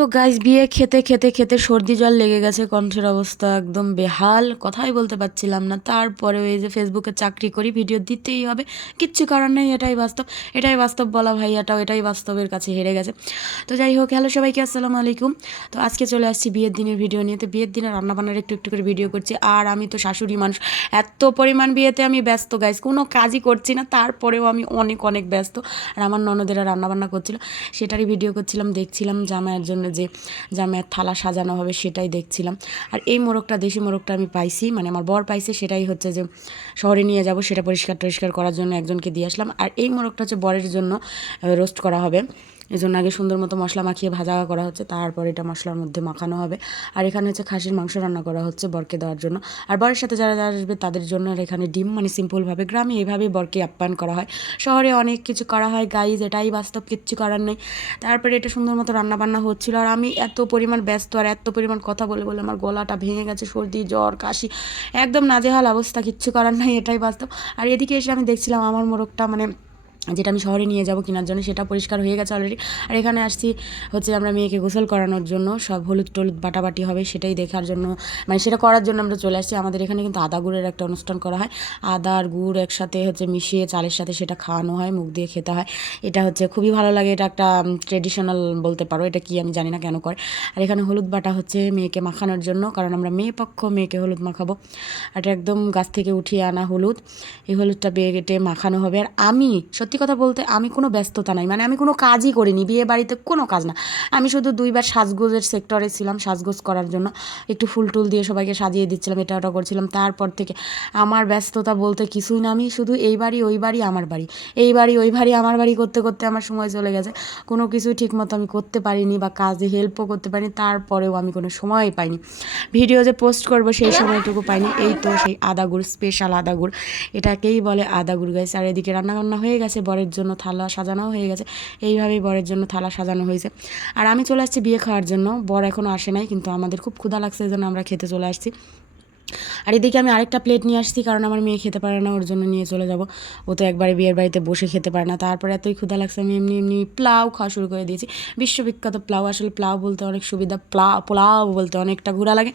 তো গাইস বিয়ে খেতে খেতে খেতে সর্দি জল লেগে গেছে, কণ্ঠের অবস্থা একদম বেহাল, কথাই বলতে পারছিলাম না। তারপরে এই যে ফেসবুকে চাকরি করি, ভিডিও দিতেই হবে, কিচ্ছু করার নেই, এটাই বাস্তব বলা ভাইয়াটাও এটাই বাস্তবের কাছে হেরে গেছে। তো যাই হোক, হ্যালো সবাইকে, আসসালামু আলাইকুম। তো আজকে চলে আসছি বিয়ের দিনের ভিডিও নিয়ে। তো বিয়ের দিনে রান্নাবান্নার একটু একটু করে ভিডিও করছি। আর আমি তো শাশুড়ি মানুষ, এত পরিমাণ বিয়েতে আমি ব্যস্ত গাইস, কোনো কাজই করছি না, তারপরেও আমি অনেক অনেক ব্যস্ত। আর আমার ননদেরা রান্নাবান্না করছিল, সেটারই ভিডিও করছিলাম, দেখছিলাম জামাইয়ের জন্য যে জামাইয়ের থালা সাজানো হবে সেটাই দেখছিলাম। আর এই মোরগটা, দেশি মোরগটা আমি পাইছি, মানে আমার বর পাইছে, সেটাই হচ্ছে যে শহরে নিয়ে যাব, সেটা পরিষ্কার করার জন্য একজনকে দিয়ে আসলাম। আর এই মোরগটা হচ্ছে বরের জন্য রোস্ট করা হবে, এই জন্য আগে সুন্দর মতো মশলা মাখিয়ে ভাজা করা হচ্ছে, তারপর এটা মশলার মধ্যে মাখানো হবে। আর এখানে হচ্ছে খাসির মাংস রান্না করা হচ্ছে বরকে দেওয়ার জন্য, আর বরের সাথে যারা যারা আসবে তাদের জন্য। আর এখানে ডিম, মানে সিম্পলভাবে গ্রামে এইভাবেই বরকে আপ্যায়ন করা হয়, শহরে অনেক কিছু করা হয় গাইজ, এটাই বাস্তব, কিচ্ছু করার নেই। তারপরে এটা সুন্দর মতো রান্নাবান্না হচ্ছিলো, আর আমি এত পরিমাণ ব্যস্ত আর এত পরিমাণ কথা বলে বলে আমার গলাটা ভেঙে গেছে, সর্দি জ্বর কাশি, একদম নাজেহাল অবস্থা, কিচ্ছু করার নাই, এটাই বাস্তব। আর এদিকে এসে আমি দেখছিলাম আমার মোরগটা, মানে যেটা আমি শহরে নিয়ে যাব কেনার জন্য, সেটা পরিষ্কার হয়ে গেছে অলরেডি। আর এখানে আসছি হচ্ছে আমরা মেয়েকে গোসল করানোর জন্য, সব হলুদ টলুদ বাটাবাটি হবে সেটাই দেখার জন্য, মানে সেটা করার জন্য আমরা চলে আসছি। আমাদের এখানে কিন্তু আদা গুড়ের একটা অনুষ্ঠান করা হয়, আদা আর গুড় একসাথে হচ্ছে মিশিয়ে চালের সাথে সেটা খাওয়ানো হয়, মুখ দিয়ে খেতে হয়। এটা হচ্ছে খুবই ভালো লাগে, এটা একটা ট্রেডিশনাল বলতে পারো, এটা কি আমি জানি না কেন করে। আর এখানে হলুদ বাটা হচ্ছে মেয়েকে মাখানোর জন্য, কারণ আমরা মেয়ে পক্ষ, মেয়েকে হলুদ মাখাবো। এটা একদম গাছ থেকে উঠিয়ে আনা হলুদ, এই হলুদটা বেটে মাখানো হবে। আর আমি সত্যি কথা বলতে আমি কোনো ব্যস্ততা নাই, মানে আমি কোনো কাজই করিনি বিয়ে বাড়িতে, কোনো কাজ না। আমি শুধু 2বার সাজগোজের সেক্টরে ছিলাম, সাজগোজ করার জন্য একটু ফুল টুল দিয়ে সবাইকে সাজিয়ে দিচ্ছিলাম, এটা ওটা করছিলাম। তারপর থেকে আমার ব্যস্ততা বলতে কিছুই না, আমি শুধু এই বাড়ি ওই বাড়ি আমার বাড়ি, এই বাড়ি ওই বাড়ি আমার বাড়ি করতে করতে আমার সময় চলে গেছে। কোনো কিছুই ঠিকমতো আমি করতে পারিনি, বা কাজে হেল্পও করতে পারিনি, তারপরেও আমি কোনো সময়ই পাইনি, ভিডিও যে পোস্ট করব সেই সময়টুকু পাইনি। এই তো সেই আদা গুড়, স্পেশাল আদা গুড়, এটাকেই বলে আদা গুড় গাইস। আর এদিকে রান্নাবান্না হয়ে গেছে, বরের জন্য থালা সাজানোও হয়ে গেছে, এইভাবেই বরের জন্য থালা সাজানো হয়েছে। আর আমি চলে আসছি বিয়ে খাওয়ার জন্য, বর এখনও আসে নাই, কিন্তু আমাদের খুব ক্ষুধা লাগছে, এই জন্য আমরা খেতে চলে আসছি। আর এদিকে আমি আরেকটা প্লেট নিয়ে আসছি, কারণ আমার মেয়ে খেতে পারে না, ওর জন্য নিয়ে চলে যাব, ও তো একবারে বিয়ের বাড়িতে বসে খেতে পারে না। তারপরে এতই ক্ষুধা লাগছে, আমি এমনি এমনি পোলাও খাওয়া শুরু করে দিয়েছি, বিশ্ববিখ্যাত পোলাও। আসলে পোলাও বলতে অনেক সুবিধা, পোলাও বলতে অনেকটা ঘোরা লাগে।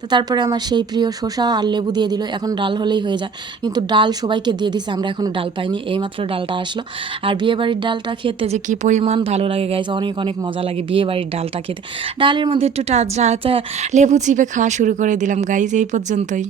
তো তারপরে আমার সেই প্রিয় শসা আর লেবু দিয়ে দিল, এখন ডাল হলেই হয়ে যায়, কিন্তু ডাল সবাইকে দিয়ে দিছে, আমরা এখনও ডাল পাইনি, এইমাত্র ডালটা আসলো। আর বিয়েবাড়ির ডালটা খেতে যে কী পরিমাণ ভালো লাগে গাইস, অনেক অনেক মজা লাগে বিয়েবাড়ির ডালটা খেতে। ডালের মধ্যে একটু লেবু চিপে খাওয়া শুরু করে দিলাম গাইস, এই পর্যন্তই।